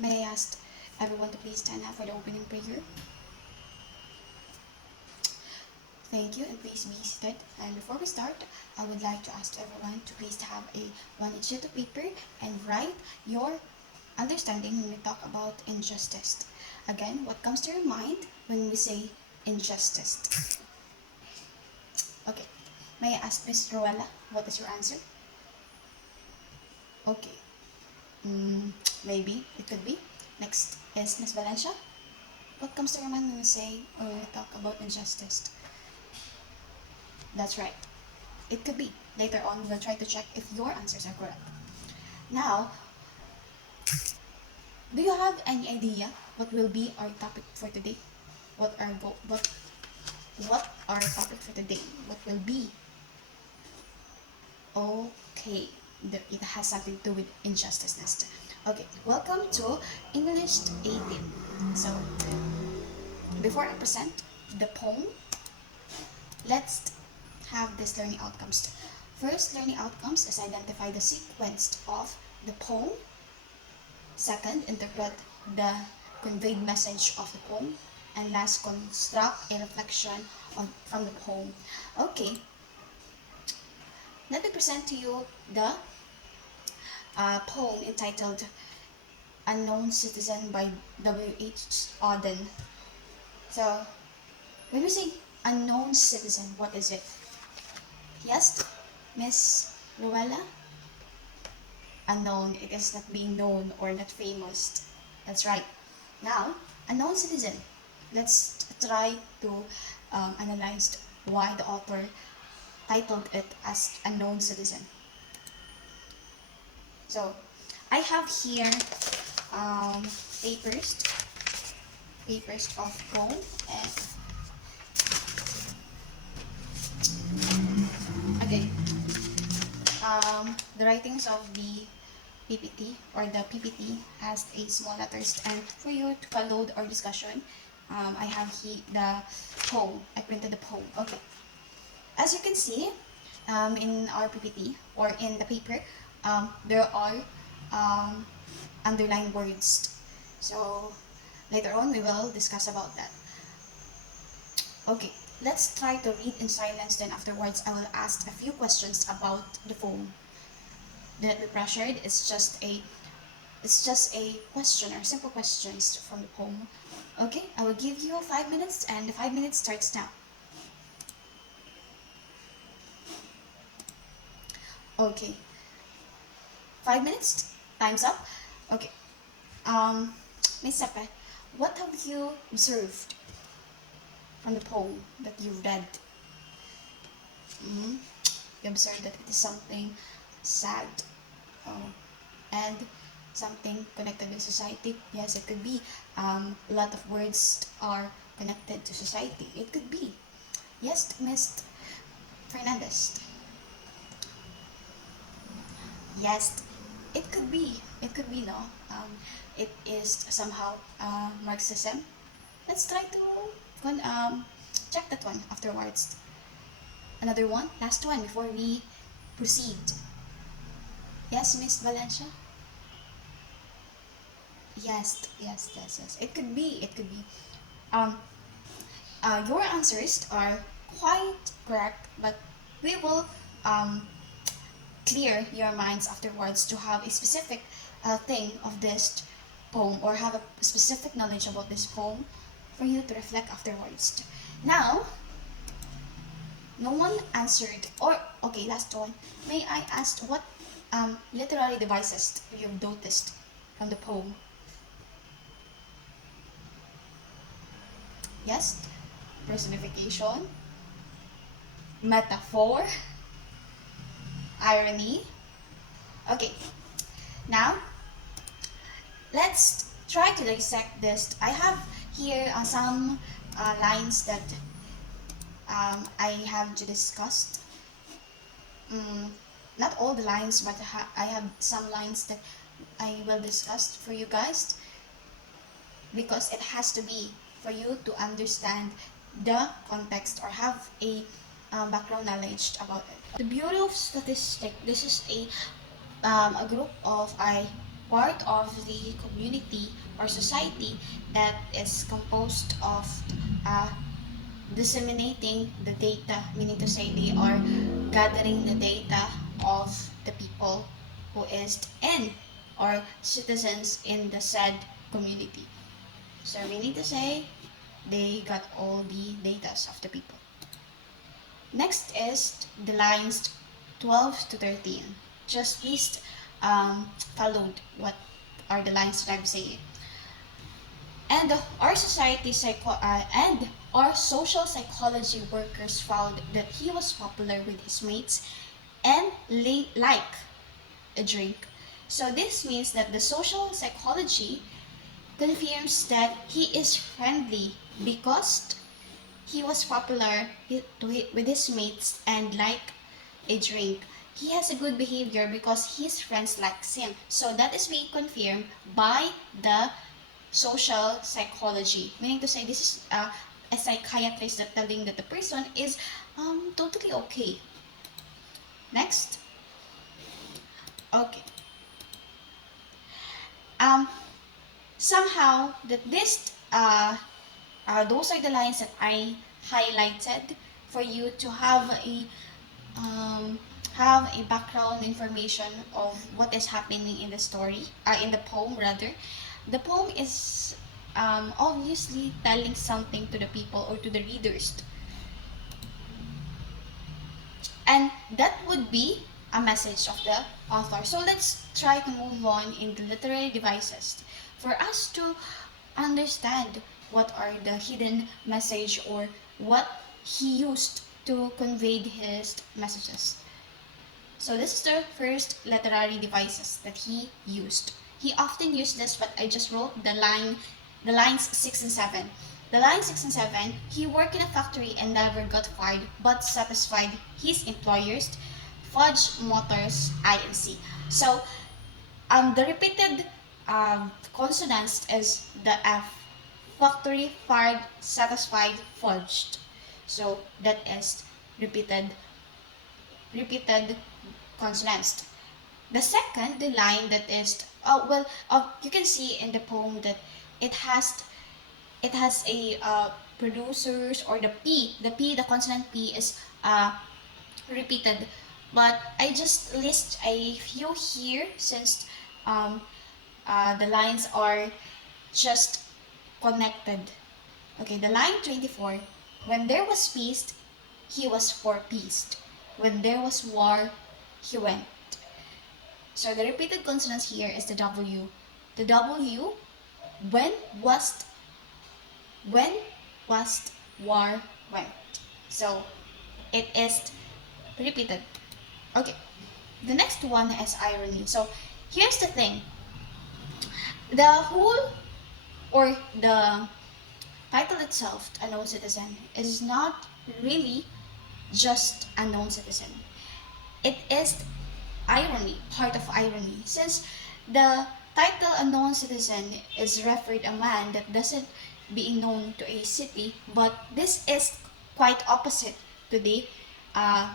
May I ask everyone to please stand up for the opening prayer? Thank you, and please be seated. And before we start, I would like to ask everyone to please have a one sheet of paper and write your understanding when we talk about injustice. Again, what comes to your mind when we say injustice? Okay. May I ask Miss Roella, what is your answer? Okay. Maybe it could be. Next is Miss Valencia. What comes to your mind when we say or when we talk about injustice? That's right. It could be. Later on, we'll try to check if your answers are correct. Now, do you have any idea what will be our topic for today? What our topic for today? What will be? Okay, it has something to do with injustice. Okay, welcome to English 18. So, before I present the poem, let's have these learning outcomes. First learning outcomes is identify the sequence of the poem. Second, interpret the conveyed message of the poem. And last, construct a reflection from the poem. Okay, let me present to you the poem entitled Unknown Citizen by W.H. Auden. So, when we say unknown citizen, what is it? Yes, Miss Luella? Unknown, it is not being known or not famous. That's right. Now, unknown citizen. Let's try to analyze why the author titled it as unknown citizen. So, I have here papers of poem and okay. The writings of the PPT or the PPT has a small letters, and for you to follow our discussion, I have here the poem. I printed the poem. Okay. As you can see, in our PPT or in the paper, there are underlined words. So later on, we will discuss about that. Okay, let's try to read in silence. Then afterwards, I will ask a few questions about the poem. Do not be pressured. It's just a question or simple questions from the poem. Okay, I will give you 5 minutes, and the 5 minutes starts now. Okay, 5 minutes. Time's up. Okay. Miss Sepe, what have you observed from the poem that you read? You observed that it is something sad, and something connected with society. Yes, it could be. A lot of words are connected to society. It could be. Yes, Miss Fernandez. Yes, it could be. It could be, no? It is somehow Marxism. Let's try to check that one afterwards. Another one, last one before we proceed. Yes, Miss Valencia? Yes. It could be. Your answers are quite correct, but we will clear your minds afterwards to have a specific thing of this poem or have a specific knowledge about this poem for you to reflect afterwards. Now, no one answered, or okay, last one. May I ask what literary devices you've noticed from the poem? Yes, personification, metaphor, irony. Okay, now let's try to dissect this. I have here some lines that I have to discuss. Not all the lines, but I have some lines that I will discuss for you guys because it has to be for you to understand the context or have a background knowledge about it. The Bureau of Statistics, this is a group of part of the community or society that is composed of uh, disseminating the data, meaning to say they are gathering the data of the people who is in or citizens in the said community. So meaning to say they got all the data of the people. Next is the lines 12 to 13. Just please follow what are the lines that I'm saying. And our and our social psychology workers found that he was popular with his mates and like a drink. So this means that the social psychology confirms that he is friendly because he was popular with his mates and like a drink. He has a good behavior because his friends like him. So that is being confirmed by the social psychology. Meaning to say this is a psychiatrist that telling that the person is totally okay. Next. Okay. Um, somehow that this those are the lines that I highlighted for you to um, have a background information of what is happening in the story, in the poem rather. The poem is obviously telling something to the people or to the readers, and that would be a message of the author. So let's try to move on in the literary devices for us to understand what are the hidden message or what he used to convey his messages. So this is the first literary devices that he used. He often used this, but I just wrote the lines 6 and 7. The line 6 and 7, he worked in a factory and never got fired, but satisfied his employers, Fudge Motors Inc. So the repeated consonants is the F. Factory, fired, satisfied, fudged. So that is repeated consonants. The second, the line that is, you can see in the poem that it has a producers or the consonant P is repeated. But I just list a few here since um, the lines are just connected. Okay, the line 24. When there was peace, he was for peace. When there was war, he went. So the repeated consonants here is the W. The W, when was when was war went. So it is repeated. Okay. The next one is irony. So here's the thing. The whole or the title itself, unknown citizen, is not really just unknown citizen. It is irony, part of irony, since the title unknown citizen is referred a man that doesn't being known to a city, but this is quite opposite to the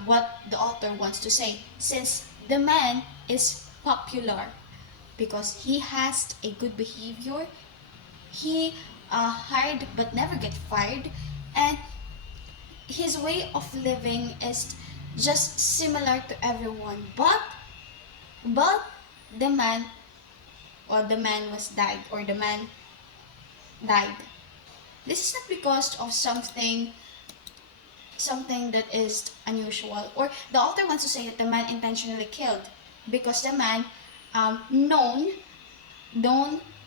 what the author wants to say, since the man is popular because he has a good behavior, he hired but never get fired, and his way of living is just similar to everyone, but the man the man was died or the man died. This is not because of something that is unusual, or the author wants to say that the man intentionally killed because the man known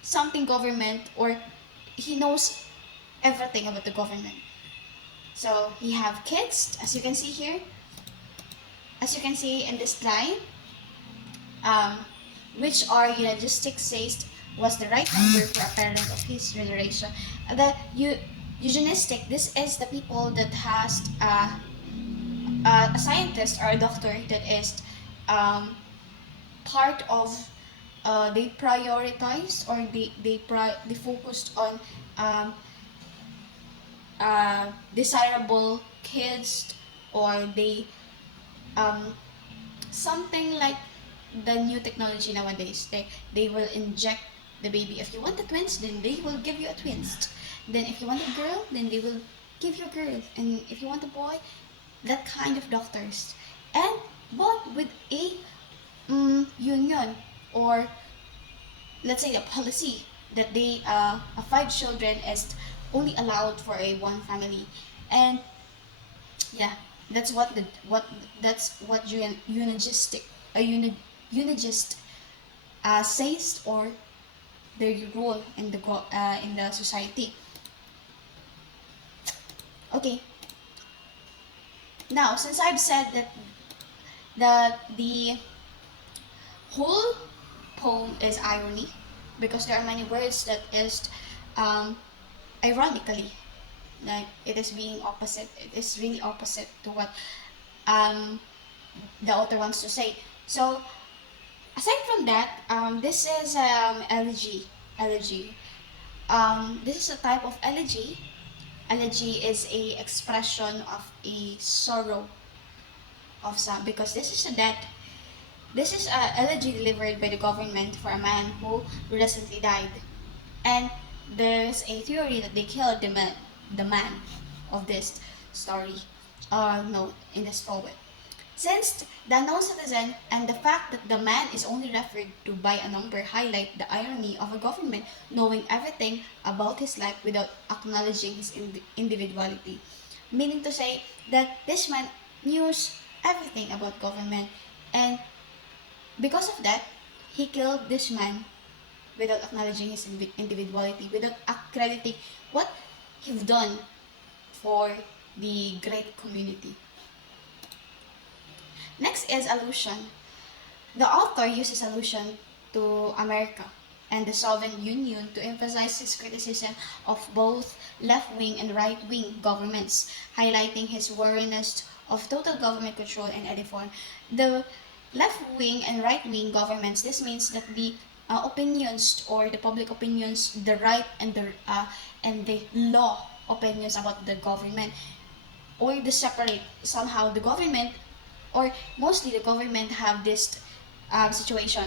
something government, or he knows everything about the government. So he have kids, as you can see here, as you can see in this line, which are eulogistic says was the right number for a parent of his generation. The eugenistic, this is the people that has a scientist or a doctor that is part of they prioritize, or they focused on um, desirable kids, or they um, something like the new technology nowadays. They will inject the baby. If you want a twins, then they will give you a twins. Then if you want a girl, then they will give you a girl. And if you want a boy, that kind of doctors. And but with a union, or let's say a policy that they five children is only allowed for a one family. And yeah, that's what the what that's what eugenistic a eugenist says, or their role in in the society. Okay, now since I've said that the whole poem is irony, because there are many words that is um, ironically, like it is being opposite, it is really opposite to what um, the author wants to say. So aside from that, this is elegy. Elegy. This is a type of elegy. Elegy is a expression of a sorrow of some, because this is a death. This is a elegy delivered by the government for a man who recently died, and there's a theory that they killed the man of this story. No, in this poem. Since the unknown citizen and the fact that the man is only referred to by a number highlight the irony of a government knowing everything about his life without acknowledging his individuality. Meaning to say that this man knew everything about government, and because of that, he killed this man without acknowledging his individuality, without accrediting what he's done for the great community. Next is allusion. The author uses allusion to America and the Soviet Union to emphasize his criticism of both left-wing and right-wing governments, highlighting his wariness of total government control and ediform. The left-wing and right-wing governments, this means that the opinions, or the public opinions, the right and the law opinions about the government, or the separate somehow the government, or mostly the government have this situation.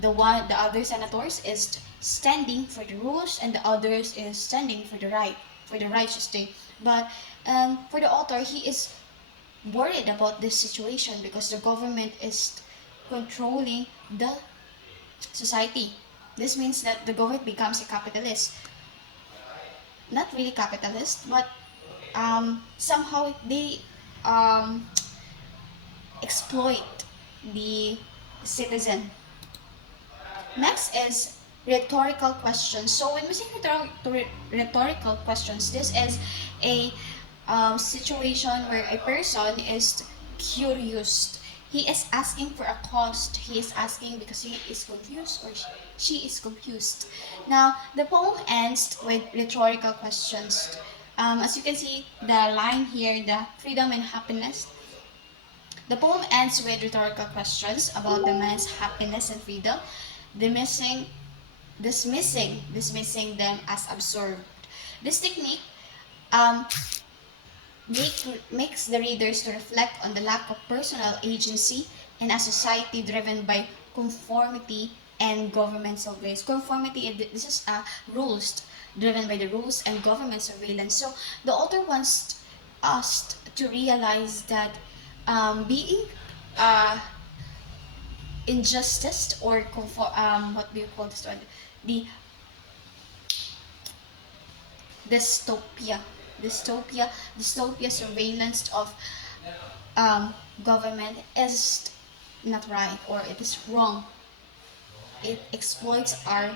The other senators is standing for the rules, and the others is standing for the righteous thing. But for the author, he is worried about this situation because the government is controlling the society. This means that the government becomes a capitalist. Not really capitalist, but somehow they um, exploit the citizen. Next is rhetorical questions. So when we say rhetorical questions, this is a situation where a person is curious. He is asking for a cost. He is asking because he is confused, or she is confused. Now, the poem ends with rhetorical questions. As you can see, the line here, the freedom and happiness. The poem ends with rhetorical questions about the man's happiness and freedom, dismissing, dismissing them as absurd. This technique um, makes the readers to reflect on the lack of personal agency in a society driven by conformity and government surveillance. Conformity, this is rules, driven by the rules and government surveillance. So the author wants us to realize that being uh, injustice, or what do you call this one? The dystopia, dystopia surveillance of government is not right, or it is wrong. It exploits our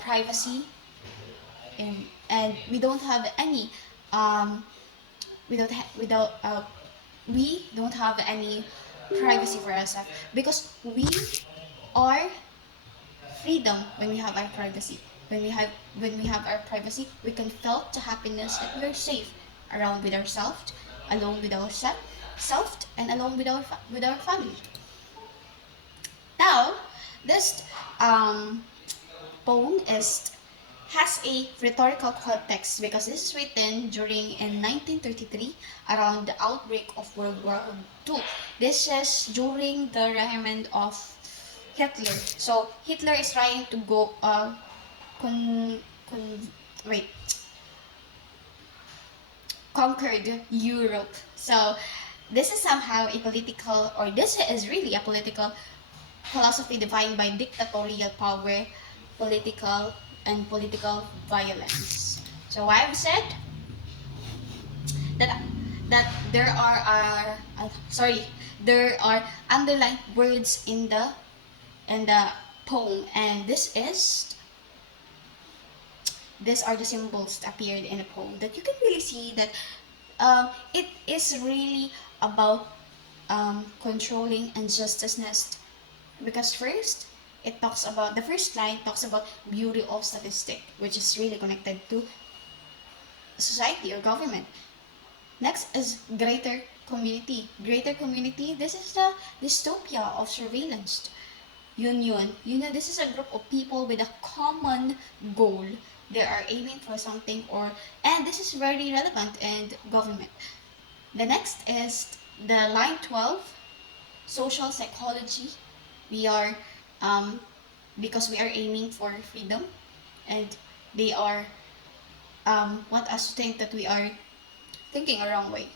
privacy, and we don't have any without we don't have any privacy for ourselves, because we are freedom when we have our privacy. When we have our privacy, we can felt the happiness that we are safe around with ourselves, alone with ourselves, and alone with our family. Now, this poem is has a rhetorical context because this is written during in 1933 around the outbreak of World War II. This is during the reign of Hitler. So Hitler is trying to go con, con wait conquered Europe. So this is somehow a political, or this is really a political philosophy defined by dictatorial power, political violence. So I've said that there are sorry, there are underlined words in the poem, and these are the symbols that appeared in the poem that you can really see that it is really about controlling injusticeness, because first it talks about the first line talks about beauty of statistic, which is really connected to society or government. Next is greater community. Greater community, this is the dystopia of surveillance. Union. This is a group of people with a common goal. They are aiming for something, and this is very relevant in government. The next is the line 12, social psychology. We are, because we are aiming for freedom, and they are want us to think that we are thinking a wrong way.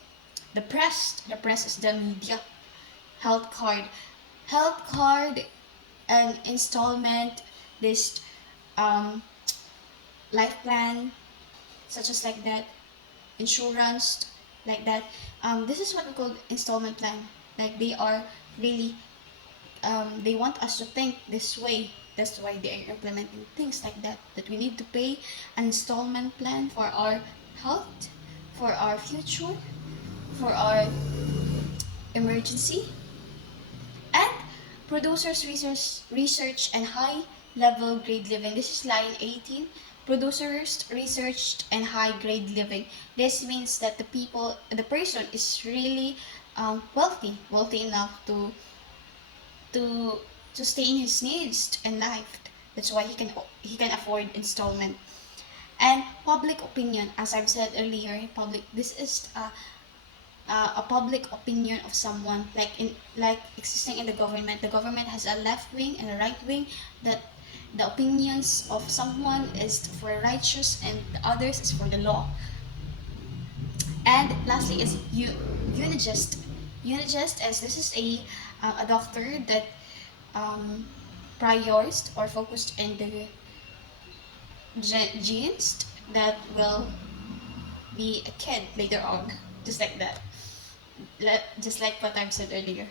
The press is the media. Health card and installment, this um, life plan, such as like that, insurance, like that. This is what we call installment plan. Like they are really, they want us to think this way. That's why they are implementing things like that. That we need to pay an installment plan for our health, for our future, for our emergency, and producers research and high level grade living. This is line 18. Producers researched and high grade living. This means that the person is really wealthy enough to sustain his needs in life. That's why he can afford installment. And public opinion, as I've said earlier, this is a public opinion of someone, like existing in the government. The government has a left wing and a right wing, that the opinions of someone is for righteous and the others is for the law. And lastly is eugenist. Eugenist, as this is a doctor that prioritized or focused in the genes that will be a kid later on, just like that, just like what I've said earlier.